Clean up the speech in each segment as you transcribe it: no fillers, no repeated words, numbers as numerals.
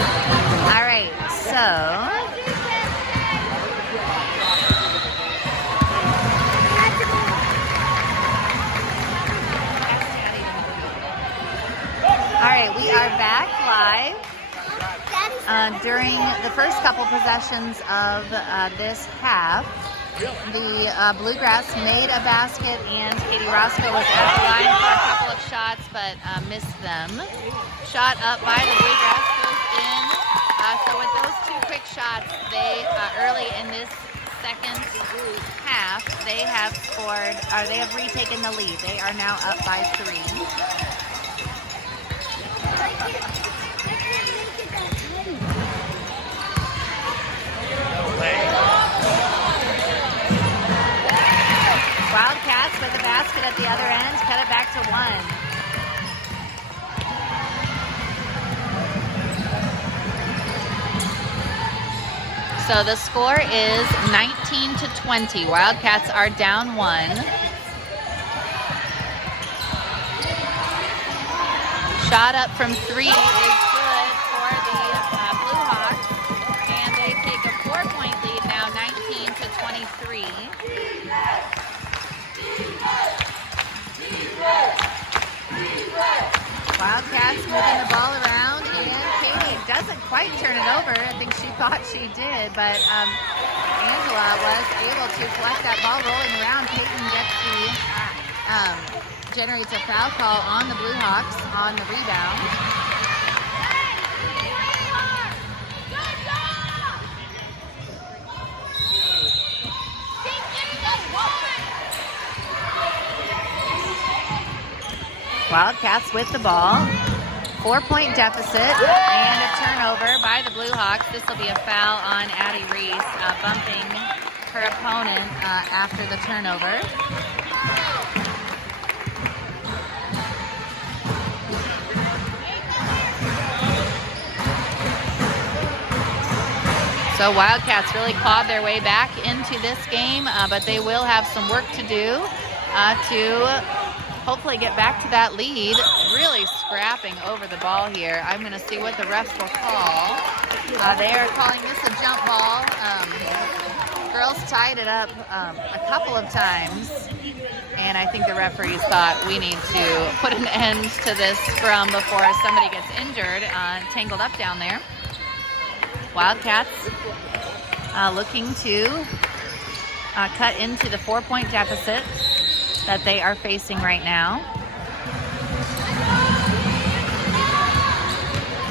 All right, so we are back live during the first couple possessions of this half. The Bluegrass made a basket, and Katie Roscoe was at the line for a couple of shots, but missed them. Shot up by the Bluegrass goes in. So with those two quick shots, they early in this second half, they have scored, they have retaken the lead. They are now up by 3. Wildcats with a basket at the other end, cut it back to 1. So the score is 19-20. Wildcats are down 1. Shot up from 3 is good for the Blue Hawks, and they take a 4-point lead now, 19-23. Wildcats moving the ball around, and Katie doesn't quite turn it over. I think she thought she did, but Angela was able to collect that ball rolling around. Peyton gets generates a foul call on the Blue Hawks on the rebound. Wildcats with the ball. 4-point deficit and a turnover by the Blue Hawks. This will be a foul on Addie Reese, bumping her opponent after the turnover. So Wildcats really clawed their way back into this game, but they will have some work to do to hopefully get back to that lead. Really scrapping over the ball here. I'm going to see what the refs will call. They are calling this a jump ball. Girls tied it up a couple of times, and I think the referees thought we need to put an end to this scrum before somebody gets injured, tangled up down there. Wildcats looking to cut into the 4-point deficit that they are facing right now.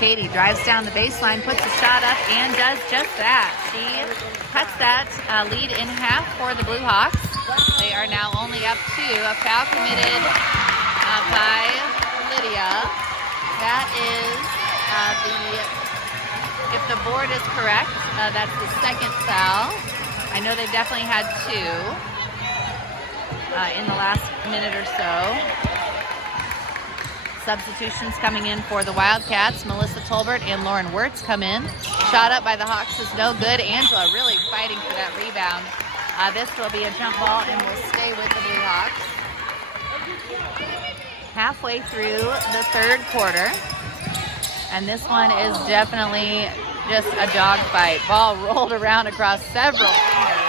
Katie drives down the baseline, puts a shot up, and does just that. She cuts that lead in half for the Blue Hawks. They are now only up 2. A foul committed by Lydia. That is if the board is correct, that's the second foul. I know they've definitely had 2. In the last minute or so. Substitutions coming in for the Wildcats. Melissa Tolbert and Lauren Wirtz come in. Shot up by the Hawks is no good. Angela really fighting for that rebound. This will be a jump ball and will stay with the Blue Hawks. Halfway through the third quarter. And this one is definitely just a dogfight. Ball rolled around across several fingers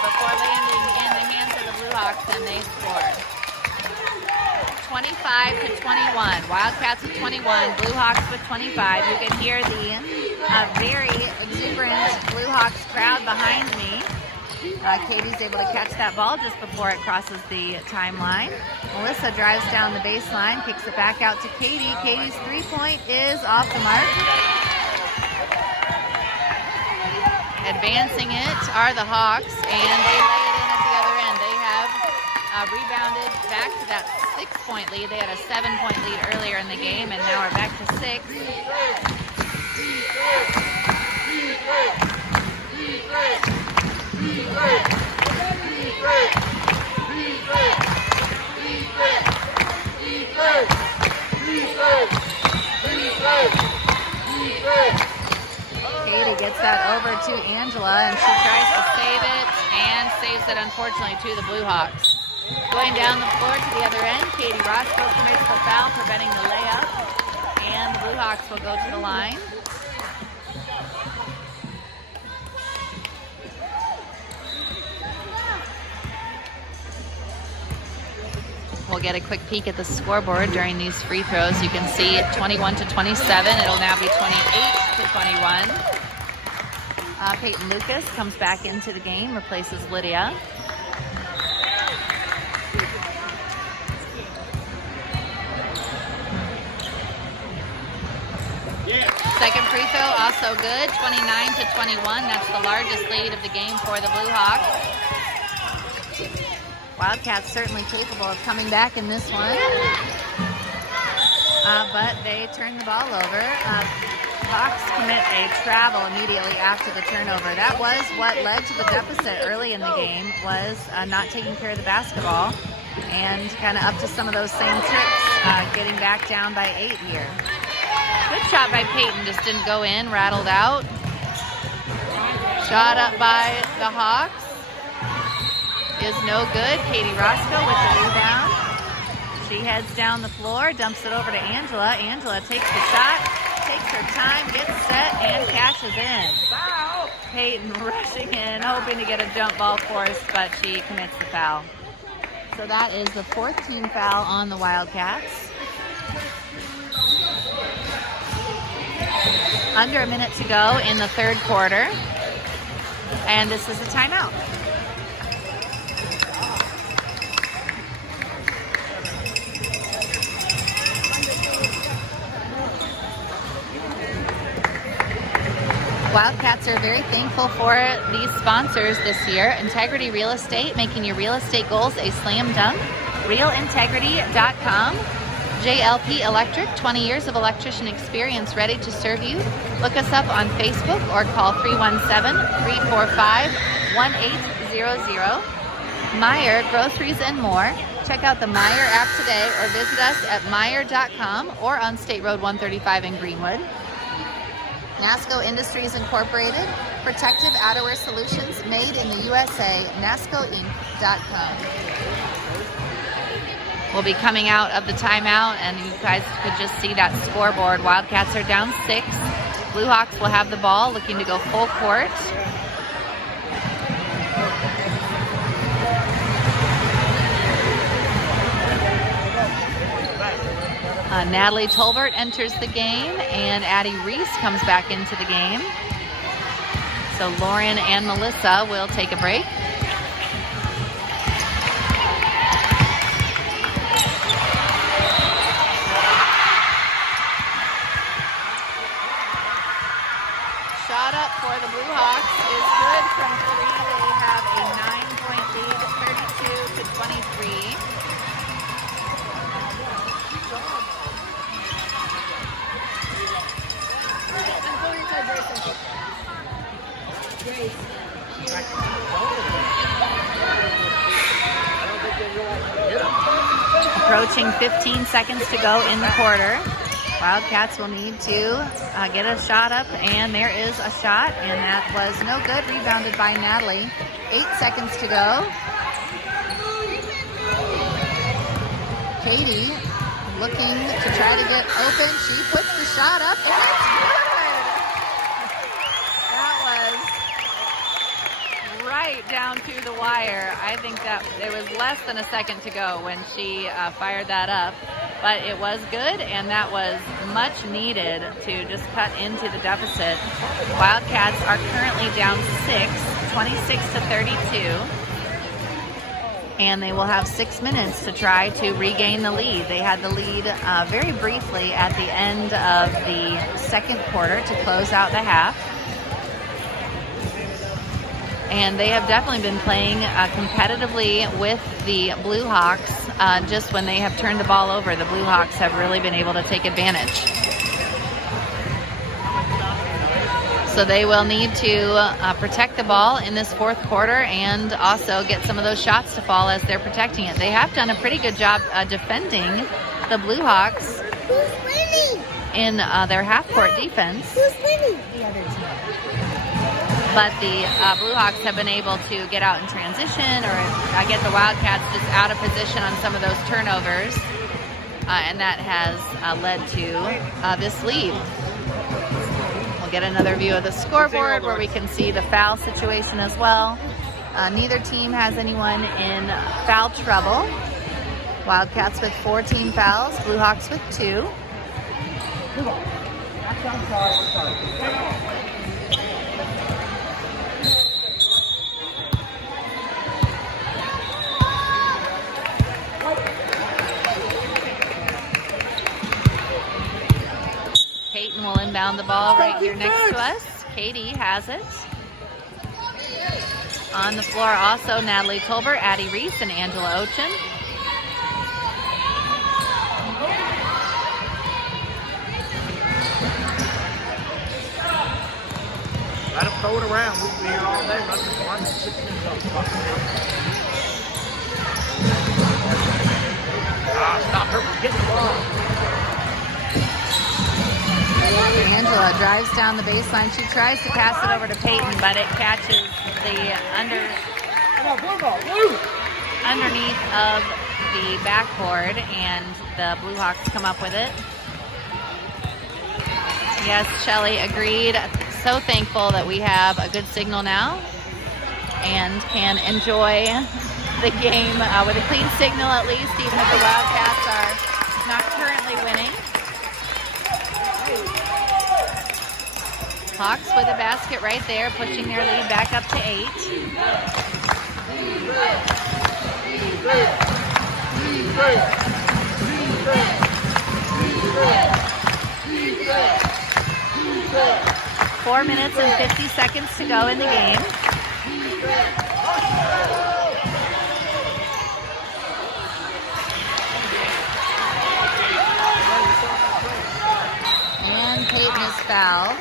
before landing in the hands of the Blue Hawks, and they scored. 25-21. Wildcats with 21, Blue Hawks with 25. You can hear the very exuberant Blue Hawks crowd behind me. Katie's able to catch that ball just before it crosses the timeline. Melissa drives down the baseline, kicks it back out to Katie. Katie's 3-point is off the mark. Advancing it are the Hawks, and they lay it in at the other end. They have rebounded back to that 6-point lead. They had a 7-point lead earlier in the game, and now we're back to 6. Katie gets that over to Angela, and she tries to save it, and saves it, unfortunately, to the Blue Hawks. Going down the floor to the other end, Katie Roscoe commits the foul, preventing the layup, and the Blue Hawks will go to the line. We'll get a quick peek at the scoreboard during these free throws. You can see 21-27. It'll now be 28-21. Peyton Lucas comes back into the game, replaces Lydia. Second free throw, also good, 29-21. That's the largest lead of the game for the Blue Hawks. Wildcats certainly capable of coming back in this one, but they turn the ball over. Hawks commit a travel immediately after the turnover. That was what led to the deficit early in the game, was not taking care of the basketball and kind of up to some of those same tricks, getting back down by 8 here. Good shot by Peyton, just didn't go in, rattled out. Shot up by the Hawks is no good. Katie Roscoe with the rebound. She heads down the floor, dumps it over to Angela. Angela takes the shot, takes her time, gets set, and cashes in. Peyton rushing in, hoping to get a jump ball force, but she commits the foul. So that is the 4th team foul on the Wildcats. Under a minute to go in the third quarter, and this is a timeout. Wildcats are very thankful for these sponsors this year. Integrity Real Estate, making your real estate goals a slam dunk. RealIntegrity.com. JLP Electric, 20 years of electrician experience ready to serve you. Look us up on Facebook or call 317-345-1800. Meyer Groceries and More. Check out the Meyer app today or visit us at Meyer.com or on State Road 135 in Greenwood. NASCO Industries Incorporated, protective outerwear solutions made in the USA, NASCOinc.com. We'll be coming out of the timeout, and you guys could just see that scoreboard. Wildcats are down 6. Blue Hawks will have the ball, looking to go full court. Natalie Tolbert enters the game, and Addie Reese comes back into the game. So Lauren and Melissa will take a break. Shot up for the Blue Hawks is good from 3. They have a 9-point lead, 32-23. Approaching 15 seconds to go in the quarter. Wildcats will need to get a shot up, and there is a shot, and that was no good. Rebounded by Natalie. 8 seconds to go. Katie looking to try to get open. She puts the shot up, and it's good. That was right down to the wire. I think that it was less than a second to go when she fired that up. But it was good, and that was much needed to just cut into the deficit. Wildcats are currently down 6, 26-32. And they will have 6 minutes to try to regain the lead. They had the lead very briefly at the end of the second quarter to close out the half. And they have definitely been playing competitively with the Blue Hawks. Just when they have turned the ball over, the Blue Hawks have really been able to take advantage. So they will need to protect the ball in this fourth quarter and also get some of those shots to fall as they're protecting it. They have done a pretty good job defending the Blue Hawks in their half-court defense. The other team. But the Blue Hawks have been able to get out in transition or get the Wildcats just out of position on some of those turnovers. And that has led to this lead. We'll get another view of the scoreboard where we can see the foul situation as well. Neither team has anyone in foul trouble. Wildcats with 4 team fouls, Bluehawks with 2. Peyton will inbound the ball right here next to us. Katie has it. On the floor also Natalie Tolbert, Addie Reese, and Angela Ochin. Let them throw it around. We'll be here all day. Let them run 6 minutes. Stop her from getting the ball. Angela drives down the baseline. She tries to pass it over to Peyton, but it catches the underneath of the backboard, and the Bluehawks come up with it. Yes, Shelly agreed. So thankful that we have a good signal now and can enjoy the game with a clean signal at least, even if the Wildcats are not currently winning. Hawks with a basket right there, pushing their lead back up to 8. Four minutes and 50 seconds to go in the game. And Peyton is fouled.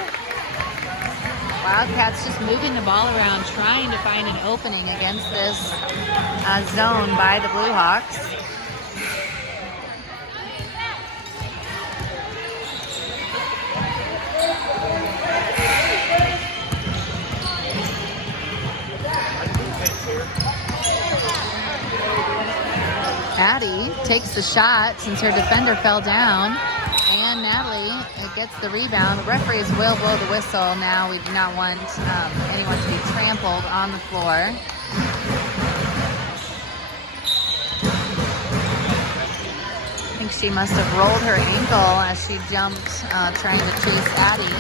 Wildcats just moving the ball around, trying to find an opening against this zone by the Bluehawks. Addie takes the shot since her defender fell down. And Natalie gets the rebound. Referees will blow the whistle now. We do not want anyone to be trampled on the floor. I think she must have rolled her ankle as she jumped trying to chase Addie.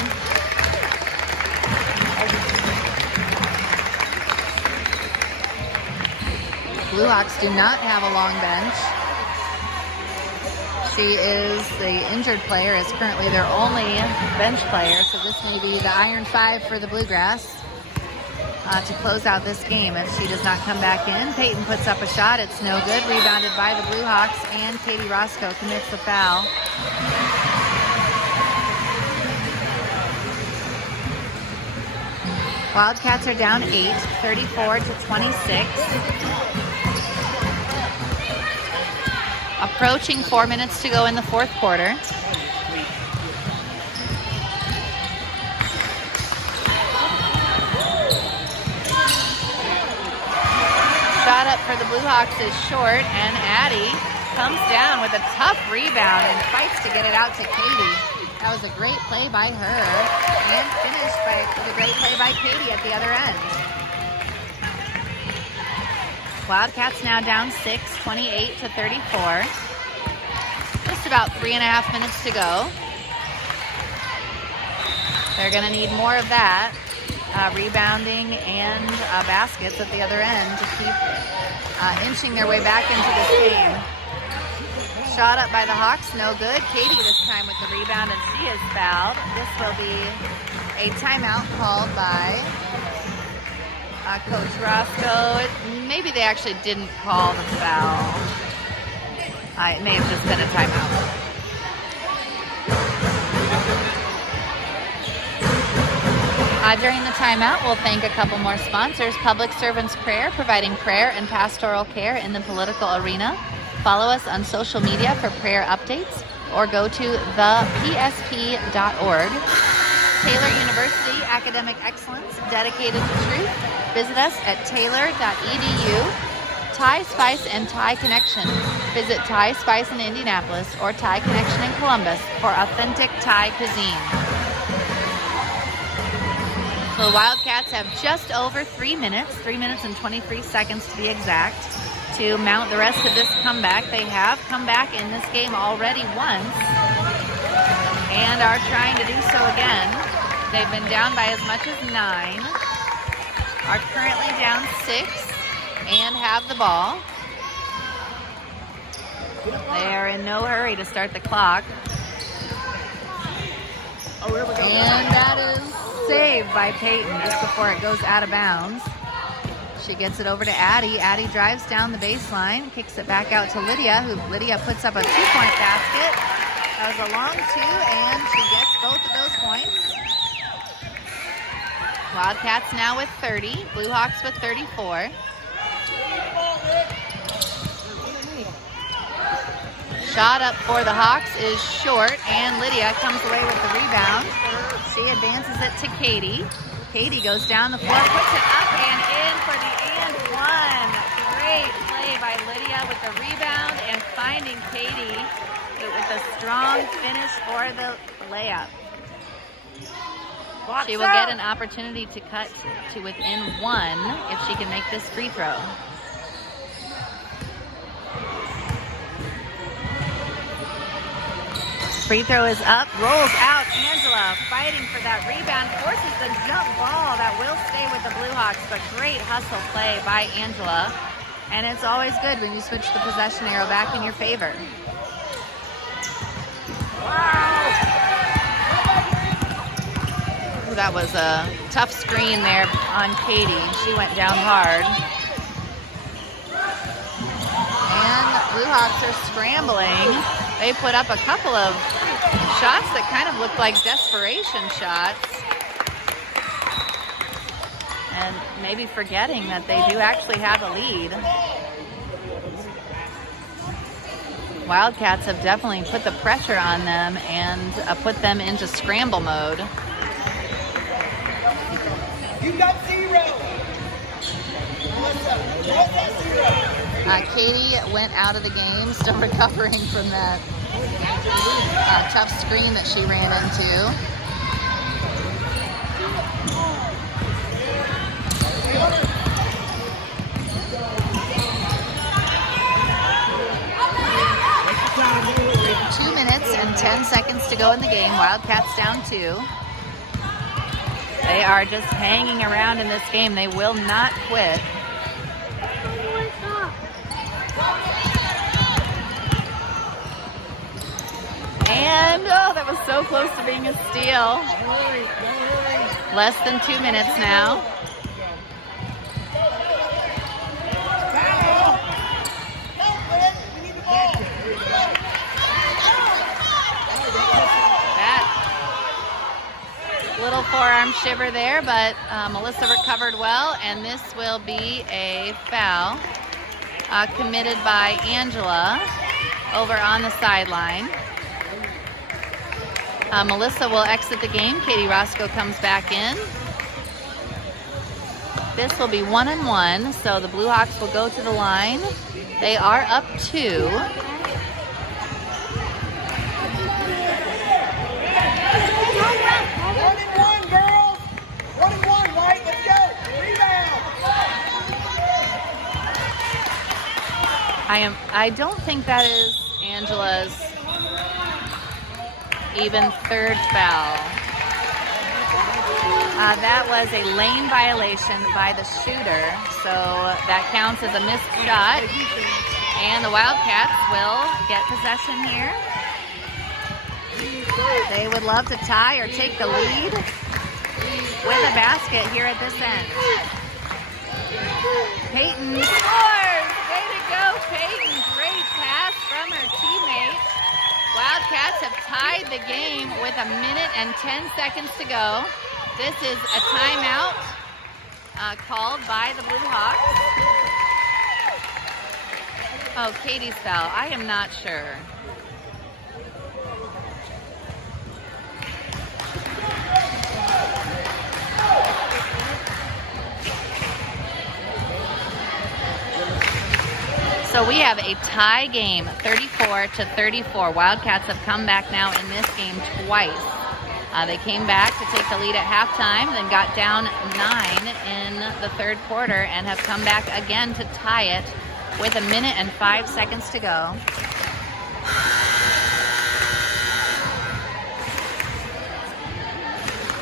Bluehawks do not have a long bench. She is the injured player, is currently their only bench player, so this may be the iron 5 for the Bluegrass to close out this game. If she does not come back in, Peyton puts up a shot. It's no good. Rebounded by the Bluehawks, and Katie Roscoe commits the foul. Wildcats are down 8, 34-26. Approaching 4 minutes to go in the fourth quarter. Shot up for the Bluehawks is short, and Addie comes down with a tough rebound and fights to get it out to Katie. That was a great play by her, and finished with a great play by Katie at the other end. Wildcats now down 6, 28-34. Just about 3.5 minutes to go. They're going to need more of that. Rebounding and baskets at the other end to keep inching their way back into this game. Shot up by the Hawks, no good. Katie this time with the rebound, and she is fouled. This will be a timeout called by Coach Roscoe. Maybe they actually didn't call the foul. It may have just been a timeout. During the timeout, we'll thank a couple more sponsors. Public Servants Prayer, providing prayer and pastoral care in the political arena. Follow us on social media for prayer updates, or go to thepsp.org. Taylor University, academic excellence, dedicated to truth. Visit us at taylor.edu. Thai Spice and Thai Connection. Visit Thai Spice in Indianapolis or Thai Connection in Columbus for authentic Thai cuisine. The Wildcats have just over 3 minutes, 3 minutes and 23 seconds to be exact, to mount the rest of this comeback. They have come back in this game already once and are trying to do so again. They've been down by as much as 9, are currently down 6, and have the ball. They are in no hurry to start the clock. And that is saved by Peyton just before it goes out of bounds. She gets it over to Addie. Addie drives down the baseline, kicks it back out to Lydia, who Lydia puts up a 2-point basket. That was a long 2, and she gets both of those points. Wildcats now with 30, Bluehawks with 34. Shot up for the Hawks is short, and Lydia comes away with the rebound. She advances it to Katie. Katie goes down the floor, puts it up and in for the and one. Great play by Lydia with the rebound and finding Katie with a strong finish for the layup. She will get an opportunity to cut to within 1 if she can make this free throw. Free throw is up, rolls out. Angela fighting for that rebound, forces the jump ball that will stay with the Bluehawks, but great hustle play by Angela. And it's always good when you switch the possession arrow back in your favor. Wow. Ooh, that was a tough screen there on Katie. She went down hard. And the Bluehawks are scrambling. They put up a couple of shots that kind of looked like desperation shots. And maybe forgetting that they do actually have a lead. Wildcats have definitely put the pressure on them and put them into scramble mode. You got 0. Katie went out of the game, still recovering from that tough screen that she ran into. Two 2 minutes and 10 seconds to go in the game. Wildcats down 2. They are just hanging around in this game. They will not quit. And, oh, that was so close to being a steal. Less than 2 minutes now. That little forearm shiver there, but Melissa recovered well, and this will be a foul committed by Angela over on the sideline. Melissa will exit the game. Katie Roscoe comes back in. This will be 1-1, so the Bluehawks will go to the line. They are up 2. 1-1, girls! 1-1, White, let's go! Rebound! I don't think that is Angela's even third foul. That was a lane violation by the shooter, so that counts as a missed shot. And the Wildcats will get possession here. They would love to tie or take the lead with a basket here at this end. Peyton scores! Way to go, Peyton. Great pass from her teammate. Wildcats have tied the game with 1 minute and 10 seconds to go. This is a timeout called by the Bluehawks. Oh, Katie's foul. I am not sure. So we have a tie game, 34-34. Wildcats have come back now in this game twice. They came back to take the lead at halftime, then got down 9 in the third quarter, and have come back again to tie it with 1 minute and 5 seconds to go.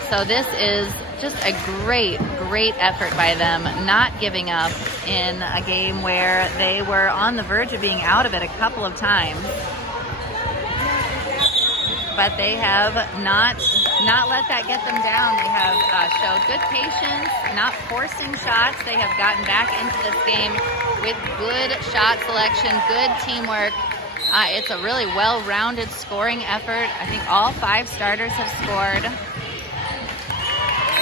So this is just a great effort by them, not giving up in a game where they were on the verge of being out of it a couple of times. But they have not let that get them down. They have showed good patience, not forcing shots. They have gotten back into this game with good shot selection, good teamwork. It's a really well-rounded scoring effort. I think all 5 starters have scored.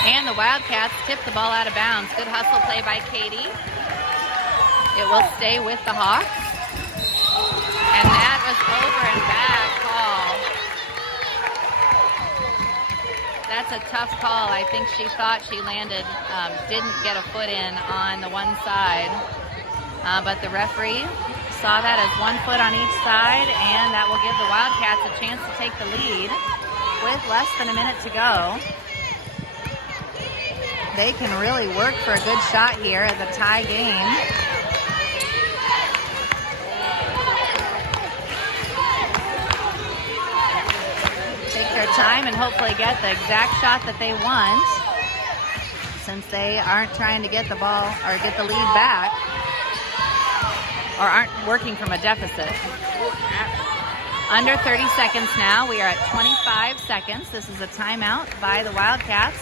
And the Wildcats tipped the ball out of bounds. Good hustle play by Katie. It will stay with the Hawks. And that was over and back call. That's a tough call. I think she thought she landed, didn't get a foot in on the one side. But the referee saw that as 1 foot on each side, and that will give the Wildcats a chance to take the lead with less than a minute to go. They can really work for a good shot here at the tie game. Take their time and hopefully get the exact shot that they want, since they aren't trying to get the ball or get the lead back, or aren't working from a deficit. Under 30 seconds now. We are at 25 seconds. This is a timeout by the Wildcats.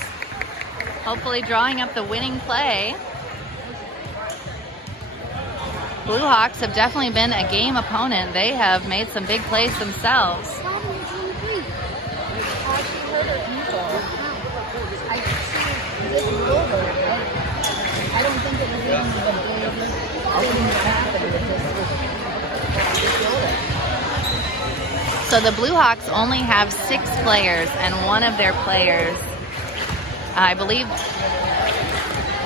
Hopefully drawing up the winning play. Blue Hawks have definitely been a game opponent. They have made some big plays themselves. I don't think it was even the So the Blue Hawks only have 6 players, and one of their players, I believe,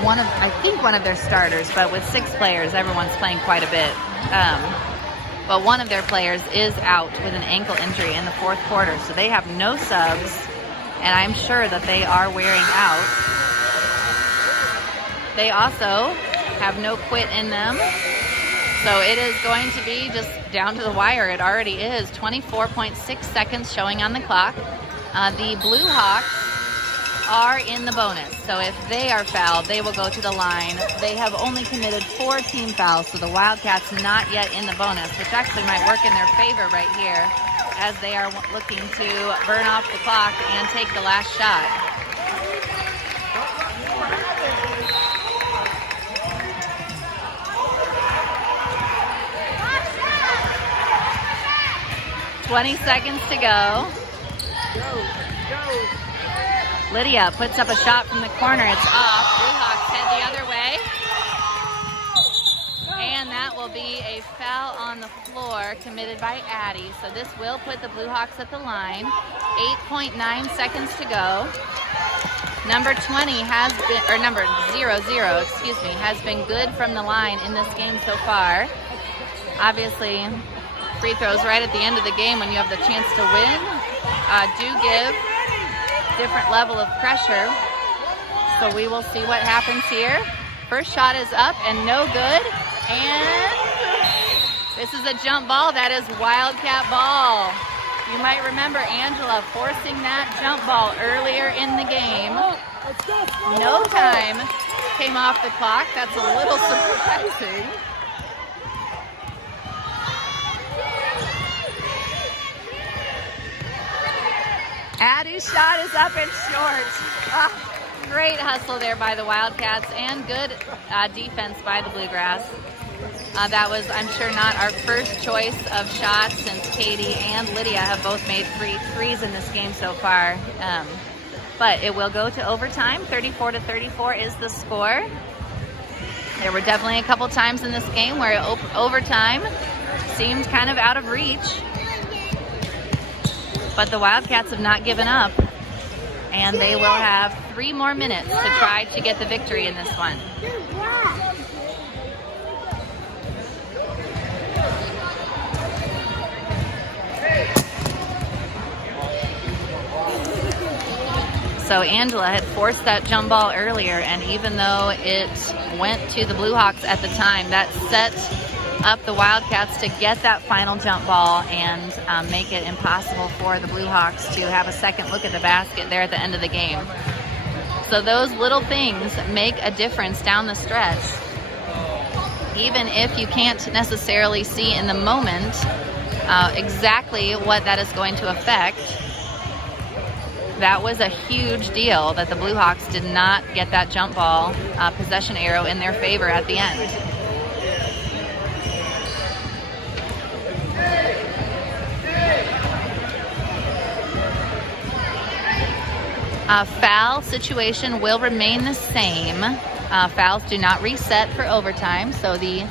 I think one of their starters, but with 6 players, everyone's playing quite a bit. But one of their players is out with an ankle injury in the 4th quarter, so they have no subs, and I'm sure that they are wearing out. They also have no quit in them, so it is going to be just down to the wire. It already is. 24.6 seconds showing on the clock. The Blue Hawks are in the bonus, so if they are fouled, they will go to the line. They have only committed 4 team fouls, so the Wildcats not yet in the bonus, which actually might work in their favor right here, as they are looking to burn off the clock and take the last shot. $20 seconds to go. Lydia puts up a shot from the corner. It's off. Blue Hawks head the other way. And that will be a foul on the floor committed by Addie. So this will put the Blue Hawks at the line. 8.9 seconds to go. Number 20 has been, or number 00, excuse me, has been good from the line in this game so far. Obviously, free throws right at the end of the game when you have the chance to win do give different level of pressure. So we will see what happens here. First shot is up and no good. And this is a jump ball. That is Wildcat ball. You might remember Angela forcing that jump ball earlier in the game. No time came off the clock. That's a little surprising. Addie's shot is up and short. Great hustle there by the Wildcats and good defense by the Bluegrass. That was, I'm sure, not our first choice of shots, since Katie and Lydia have both made threes in this game so far. But it will go to overtime. 34-34 is the score. There were definitely a couple times in this game where overtime seemed kind of out of reach. But the Wildcats have not given up, and they will have 3 more minutes to try to get the victory in this one. So Angela had forced that jump ball earlier, and even though it went to the Blue Hawks at the time, that set up the Wildcats to get that final jump ball and make it impossible for the Blue Hawks to have a second look at the basket there at the end of the game. So those little things make a difference down the stretch. Even if you can't necessarily see in the moment exactly what that is going to affect, that was a huge deal that the Blue Hawks did not get that jump ball possession arrow in their favor at the end. Foul situation will remain the same. Fouls do not reset for overtime, so the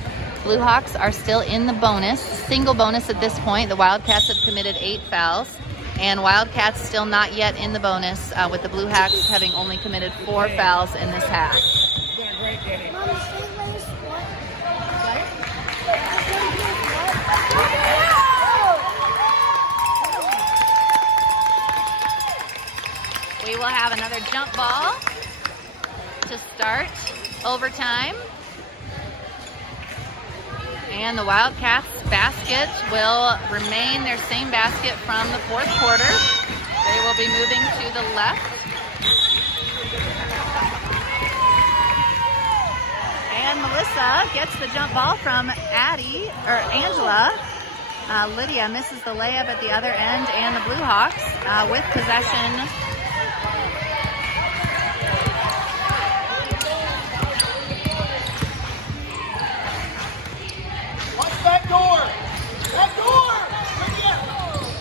Blue Hawks are still in the bonus, single bonus at this point. The Wildcats have committed 8 fouls, and Wildcats still not yet in the bonus, with the Blue Hawks having only committed 4 fouls in this half. We will have another jump ball to start overtime. And the Wildcats basket will remain their same basket from the fourth quarter. They will be moving to the left. And Melissa gets the jump ball from Angela. Lydia misses the layup at the other end, and the Blue Hawks with possession.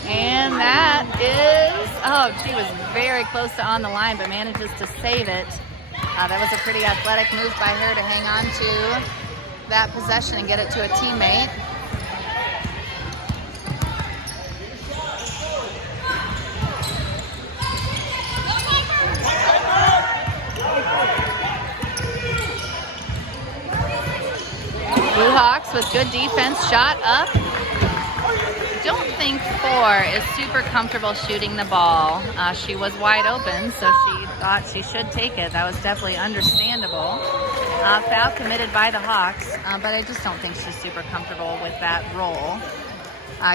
And that is, she was very close to on the line, but manages to save it. That was a pretty athletic move by her to hang on to that possession and get it to a teammate. Blue Hawks with good defense, shot up. Don't think 4 is super comfortable shooting the ball. She was wide open, so she thought she should take it. That was definitely understandable. Foul committed by the Hawks, but I just don't think she's super comfortable with that role.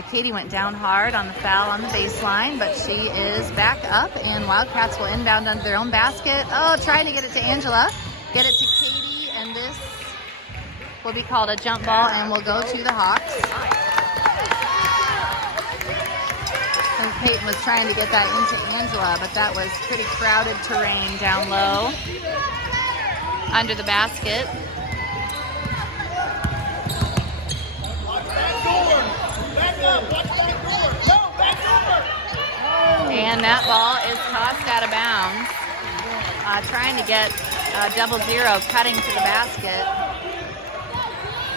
Katie went down hard on the foul on the baseline, but she is back up, and Wildcats will inbound under their own basket. Oh, trying to get it to Angela. Get it to Katie, and this will be called a jump ball and will go to the Hawks. And Peyton was trying to get that into Angela, but that was pretty crowded terrain down low under the basket. And that ball is tossed out of bounds. Trying to get 0-0 cutting to the basket.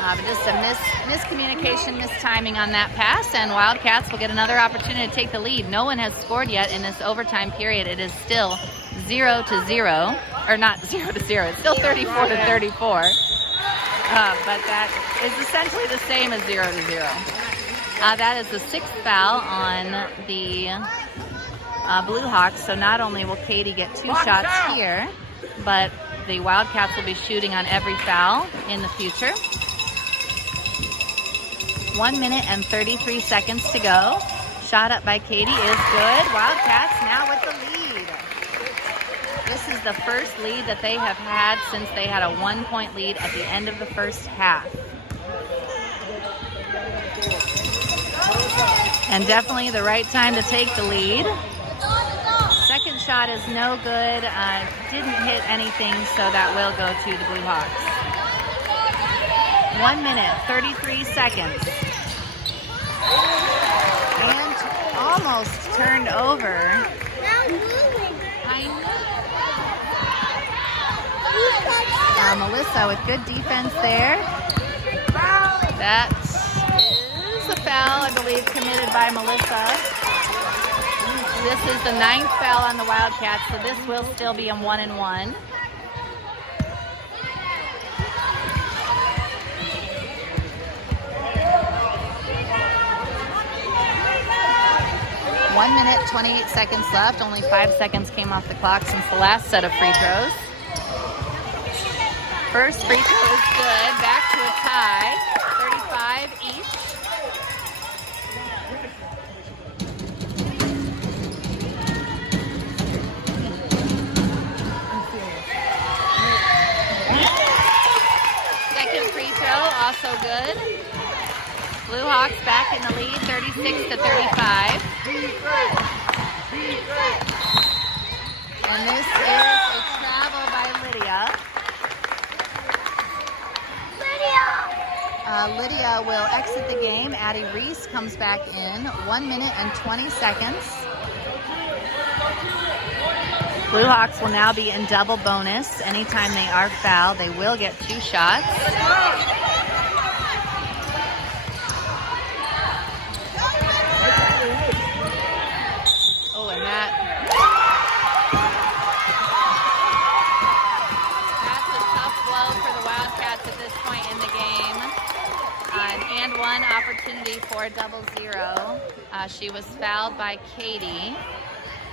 But just a miscommunication, mistiming on that pass, and Wildcats will get another opportunity to take the lead. No one has scored yet in this overtime period. It is still 0-0, or not 0-0. It's still 34-34. But that is essentially the same as 0-0. That is the 6th foul on the Blue Hawks. So not only will Katie get 2 shots here, but the Wildcats will be shooting on every foul in the future. 1 minute and 33 seconds to go. Shot up by Katie is good. Wildcats now with the lead. This is the first lead that they have had since they had a 1-point lead at the end of the first half. And definitely the right time to take the lead. Second shot is no good. Didn't hit anything, so that will go to the Blue Hawks. 1 minute, 33 seconds. And almost turned over. Melissa with good defense there. That is a foul, I believe, committed by Melissa. This is the 9th foul on the Wildcats, so this will still be a 1-1. One 1 minute, 28 seconds left. Only 5 seconds came off the clock since the last set of free throws. First free throw is good. Back to a tie, 35 each. Second free throw, also good. Blue Hawks back in the lead, 36 to 35. And this is a travel by Lydia. Lydia will exit the game. Addie Reese comes back in. 1 minute and 20 seconds. Blue Hawks will now be in double bonus. Anytime they are fouled, they will get 2 shots. Oh, and that's a tough blow for the Wildcats at this point in the game. An and one opportunity for 0-0. She was fouled by Katie.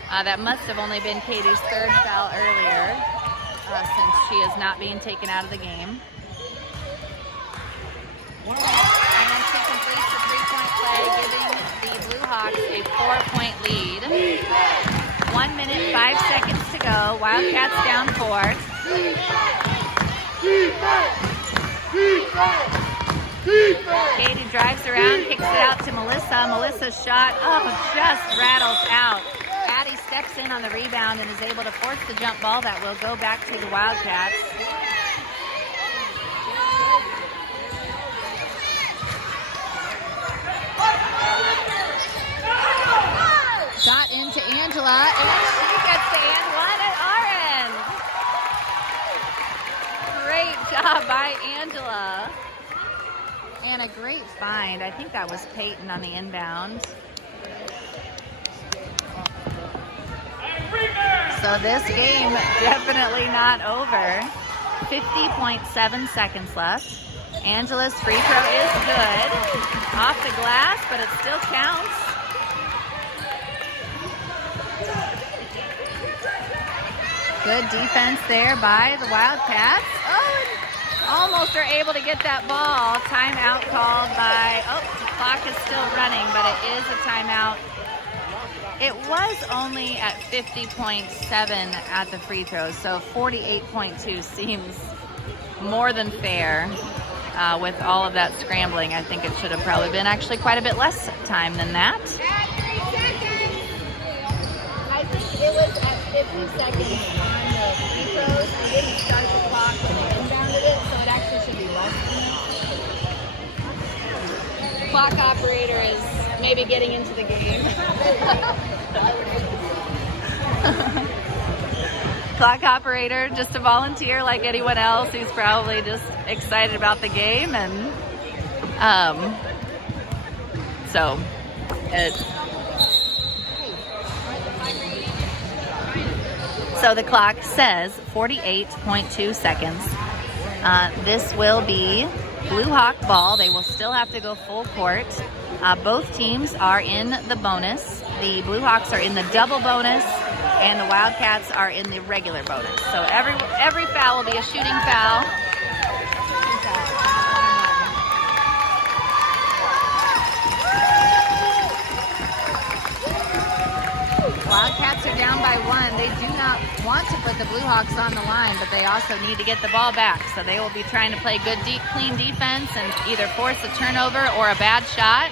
That must have only been Katie's 3rd foul earlier, since she is not being taken out of the game. And she completes the 3-point play, giving the Blue Hawks a 4-point lead. 1 minute, 5 seconds to go. Wildcats down 4. Katie drives around, kicks it out to Melissa. Melissa's shot, just rattles out. Addie steps in on the rebound and is able to force the jump ball that will go back to the Wildcats. Shot into Angela, and she gets the and one at our end. Great job by Angela. And a great find. I think that was Peyton on the inbound. So this game definitely not over. 50.7 seconds left. Angela's free throw is good. Off the glass, but it still counts. Good defense there by the Wildcats. Oh, and almost are able to get that ball. Timeout called by, the clock is still running, but it is a timeout. It was only at 50.7 at the free throws, so 48.2 seems more than fair. With all of that scrambling, I think it should have probably been actually quite a bit less time than that. I think it was at 50 seconds on the free throws. We didn't start the clock when they inbounded it, so it actually should be less than that. Clock operator is maybe getting into the game. Clock operator, just a volunteer like anyone else. He's probably just excited about the game, and so the clock says 48.2 seconds. This will be Blue Hawk ball. They will still have to go full court. Both teams are in the bonus. The Blue Hawks are in the double bonus, and the Wildcats are in the regular bonus. So every foul will be a shooting foul. Wildcats are down by 1. They do not want to put the Blue Hawks on the line, but they also need to get the ball back. So they will be trying to play good, deep, clean defense and either force a turnover or a bad shot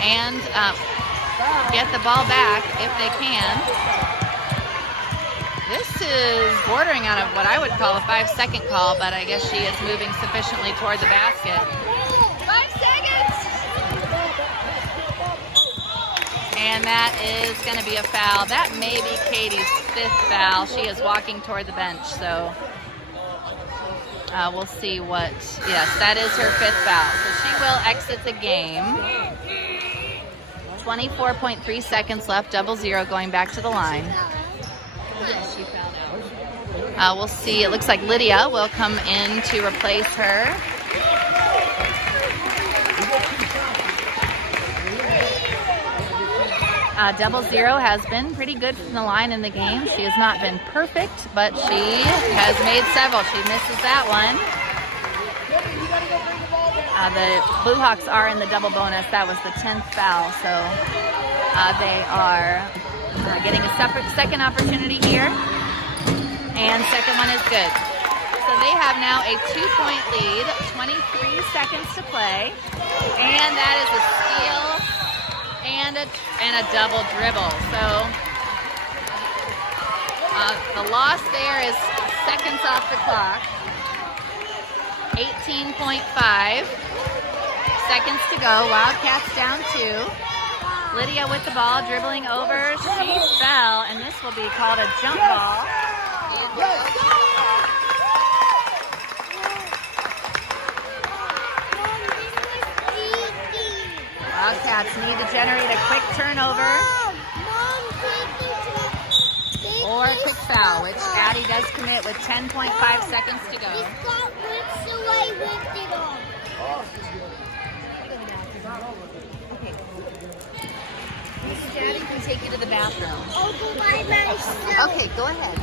and get the ball back if they can. This is bordering on what I would call a 5-second call, but I guess she is moving sufficiently toward the basket. 5 seconds! And that is going to be a foul. That may be Katie's 5th foul. She is walking toward the bench, so we'll see what... Yes, that is her 5th foul. So she will exit the game. 24.3 seconds left, 0-0 going back to the line. Yes, she found out. We'll see. It looks like Lydia will come in to replace her. Double zero has been pretty good from the line in the game. She has not been perfect, but she has made several. She misses that one. You gotta go bring the ball The Blue Hawks are in the double bonus. That was the 10th foul, so they are getting a second opportunity here, and second one is good. So they have now a 2-point lead, 23 seconds to play, and that is a steal and a double dribble. So the loss there is seconds off the clock. 18.5 seconds to go. Wildcats down 2. Lydia with the ball, dribbling over. She fell, and this will be called a jump ball. Wildcats need to generate a quick turnover or a quick foul, which Addie does commit with 10.5 seconds to go. Okay. Mrs. Addie can take you to the bathroom. Okay, go ahead.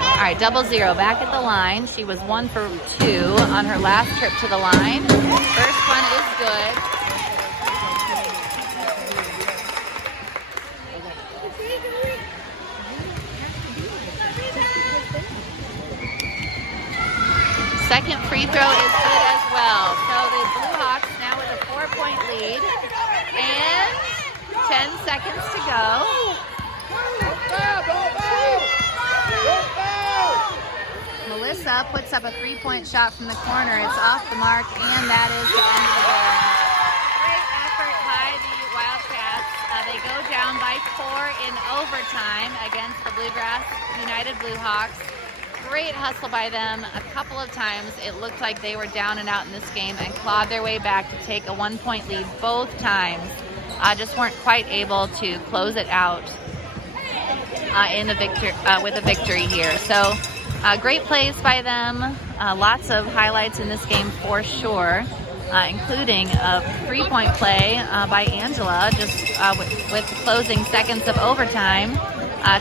All right, 0-0 back at the line. She was 1 for 2 on her last trip to the line. First one is good. Second free throw is good as well. So the Blue Hawks now with a 4-point lead and 10 seconds to go. Melissa puts up a 3-point shot from the corner. It's off the mark, and that is the end of the game. Great effort by the Wildcats. They go down by 4 in overtime against the Bluegrass United Blue Hawks. Great hustle by them. A couple of times it looked like they were down and out in this game and clawed their way back to take a 1-point lead both times. Just weren't quite able to close it out with a victory here. So great plays by them. Lots of highlights in this game for sure, including a 3-point play by Angela just with closing seconds of overtime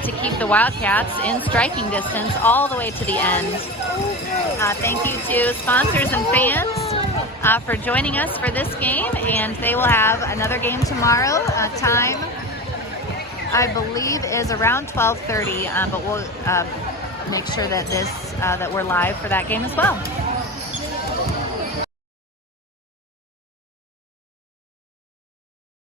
to keep the Wildcats in striking distance all the way to the end. Thank you to sponsors and fans for joining us for this game, and they will have another game tomorrow. Time, I believe, is around 12:30, but we'll make sure that that we're live for that game as well.